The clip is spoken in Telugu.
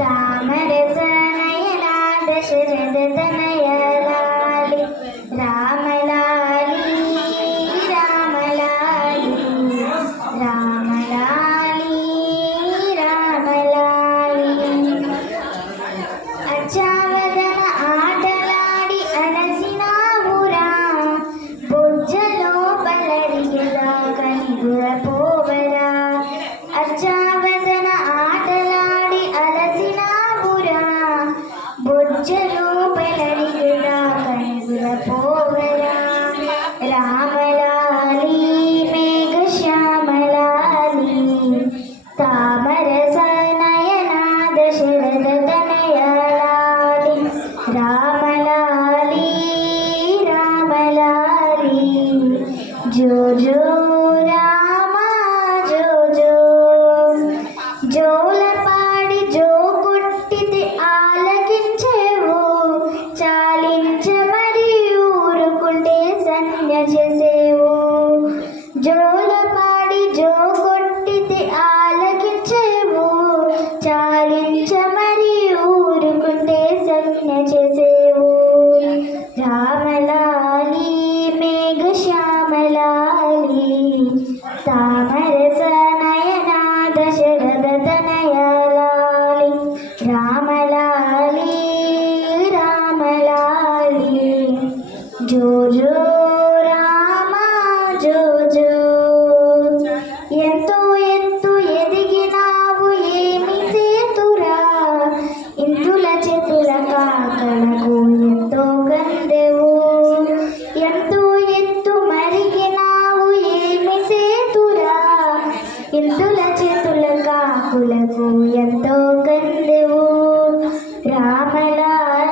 तामरस नयना दशरथ तनय लाली राम लाली राम लाली राम लाली राम लाली అర్చావదన ఆటలాడి అలసినావురా బొజ్జలో పల్లరిగెలా కనిగుర పోవరా అర్చావదన ఆటలాడి అలసినావురా బొజ్జలో పల్లరిగెలా కనిగుర పోవరా రామలాలి మేఘ శ్యామలాలి తామరస నయనా దశరథ తనయ రామలాలి రామలాలి జో జో రామ జో జో జోలపాడి జో కొట్టితే ఆలకించేవో చాలించ మరి ఊరుకుంటే సంజ్ఞ చేసేవో జోలపాడి జో కొట్టితే ఆలకించేవో చాలించ మరి ఊరుకుంటే సంజ్ఞ చేసేవో రామలాలి మేఘ శ్యామలాలి తామరస నయనా దశరథ తనయ లాలి రామలాలి రామలాలి జో జో రామ జో జో ఎంతో ఎత్తు ఎదిగినావు ఏమి సేతురా ఇంతుల చేతుల కాకలకు ఎంతో గందెవు ఎంతో ఎత్తు మరిగినావు ఏమి సేతురా ఇంతుల చేతుల కాకులకు ఎంతో గందెవు రామలాలి